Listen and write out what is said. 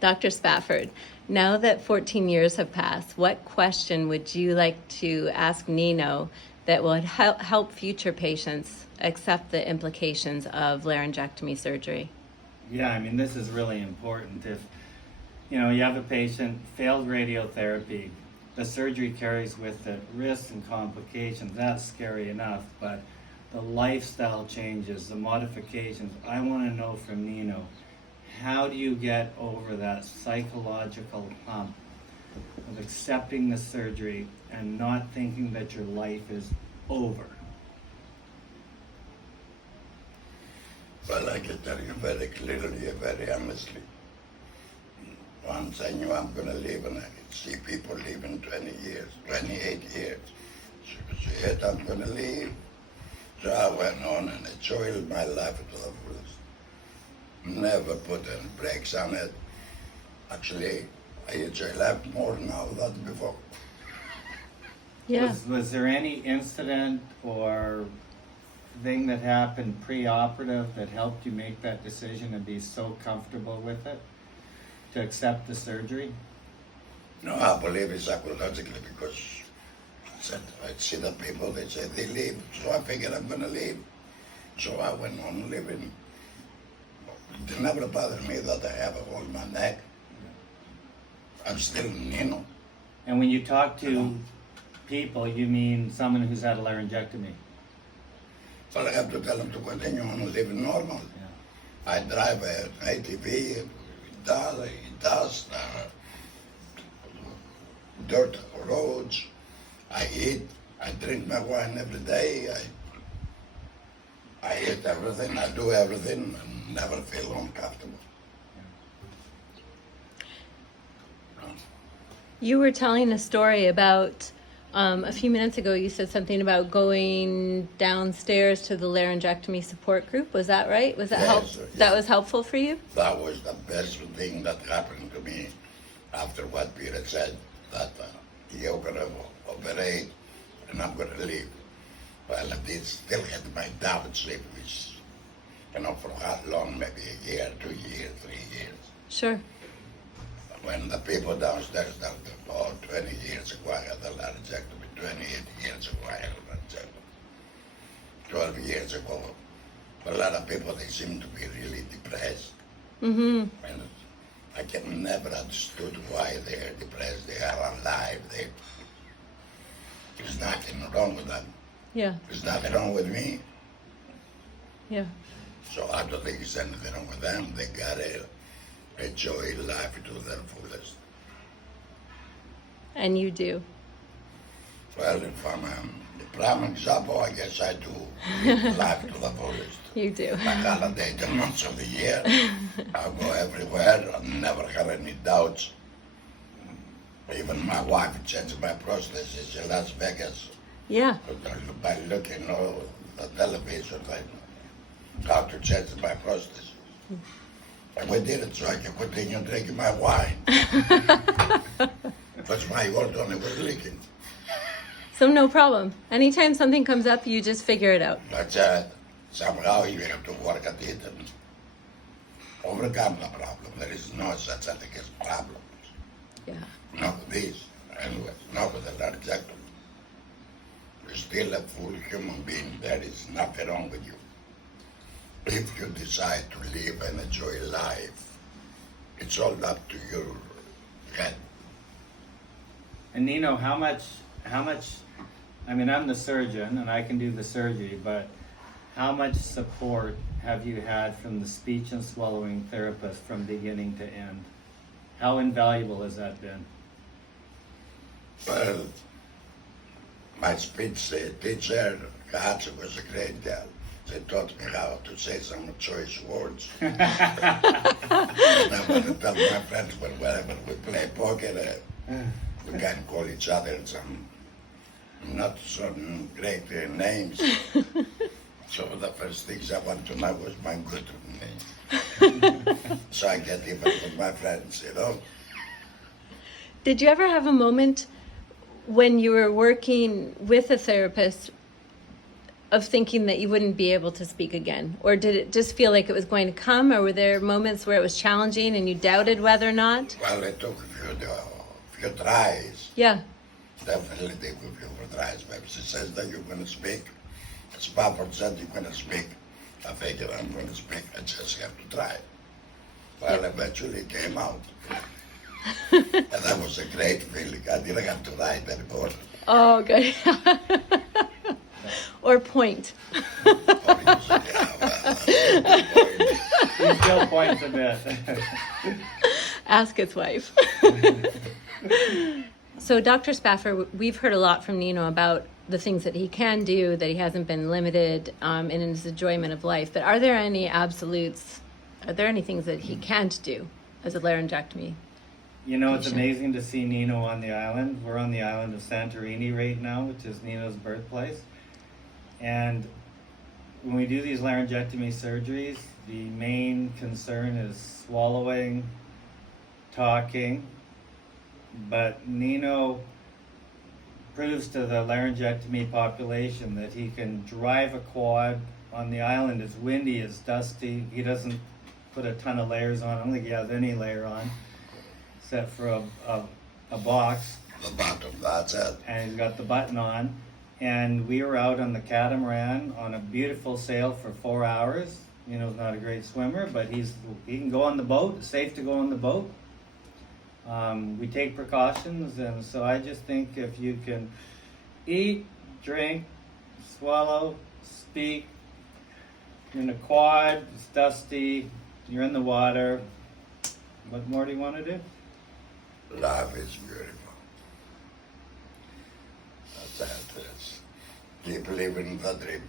Dr. Spafford, now that 14 years have passed, what question would you like to ask Nino that will help future patients accept the implications of laryngectomy surgery? Yeah, I mean, this is really important. If, you have a patient, failed radiotherapy, the surgery carries with it risks and complications. That's scary enough, but the lifestyle changes, the modifications, I want to know from Nino, how do you get over that psychological hump of accepting the surgery and not thinking that your life is over? Well, I can tell you very clearly, very honestly. Once I knew I'm going to live, and I could see people living 20 years, 28 years. So yet I'm going to live. So I went on and enjoyed my life to the fullest. Never put any brakes on it. Actually, I enjoy life more now than before. Yeah. Was there any incident or thing that happened pre-operative that helped you make that decision and be so comfortable with it to accept the surgery? No, I believe it's psychologically because I see the people, they say they leave, so I figured I'm going to leave. So I went on living. It never bothered me that I have a hole in my neck. I'm still Nino. And when you talk to people, you mean someone who's had a laryngectomy? Well, I have to tell them to continue on living normal. Yeah. I drive an ATV, dust, dirt roads. I eat, I drink my wine every day. I eat everything, I do everything, and never feel uncomfortable. You were telling a story about, a few minutes ago, you said something about going downstairs to the laryngectomy support group. Was that right? Was that Yes. That was helpful for you? That was the best thing that happened to me after what Peter said, that you're going to operate and I'm going to leave. Well, I did still had my doubts, which, for how long, maybe a year, 2 years, 3 years. Sure. When the people downstairs started, 20 years ago I had a laryngectomy, 28 years ago I had a laryngectomy, 12 years ago. A lot of people, they seem to be really depressed. Mm-hmm. And I can never understood why they're depressed. They are alive. There's nothing wrong with them. Yeah. There's nothing wrong with me. Yeah. So I don't think there's anything wrong with them. They gotta enjoy life to their fullest. And you do. Well, if I'm a prime example, I guess I do live life to the fullest. You do. My holiday, the months of the year, I go everywhere. I never had any doubts. Even my wife changed my prosthesis in Las Vegas. Yeah. By looking at the television, how to change my prosthesis. And we did it so I could continue drinking my wine. Because my old one was leaking. So no problem. Anytime something comes up, you just figure it out. But somehow you have to work at it and overcome the problem. There is no such thing as problems. Yeah. Not with this, anyway, not with the laryngectomy. You're still a full human being. There is nothing wrong with you. If you decide to live and enjoy life, it's all up to your head. And Nino, how much, I mean, I'm the surgeon and I can do the surgery, but how much support have you had from the speech and swallowing therapist from beginning to end? How invaluable has that been? Well, my speech teacher, Katsu, was a great girl. She taught me how to say some choice words. And I want to tell my friends whenever we play poker, we can call each other some not so great names. So the first things I want to know was my good name. So I get even with my friends, Did you ever have a moment when you were working with a therapist of thinking that you wouldn't be able to speak again? Or did it just feel like it was going to come? Or were there moments where it was challenging and you doubted whether or not? Well, it took a few tries. Yeah. Definitely take a few tries. Maybe she says that you're going to speak. Spafford said you're going to speak. I figured I'm going to speak. I just have to try. Well, eventually it came out. And that was a great feeling. I didn't have to write anymore. Oh, good. Or point. He still points a bit. Ask his wife. So, Dr. Spafford, we've heard a lot from Nino about the things that he can do, that he hasn't been limited in his enjoyment of life. But are there any absolutes? Are there any things that he can't do as a laryngectomy? You know, it's amazing to see Nino on the island. We're on the island of Santorini right now, which is Nino's birthplace. And when we do these laryngectomy surgeries, the main concern is swallowing, talking. But Nino proves to the laryngectomy population that he can drive a quad on the island. It's windy, it's dusty. He doesn't put a ton of layers on. I don't think he has any layer on, except for a box. The bottom, that's it. And he's got the button on. And we were out on the catamaran on a beautiful sail for 4 hours. Nino's not a great swimmer, but he can go on the boat. It's safe to go on the boat. We take precautions, and so I just think if you can eat, drink, swallow, speak, in a quad, it's dusty, you're in the water, what more do you want to do? Life is beautiful. That's it. Keep living the dream.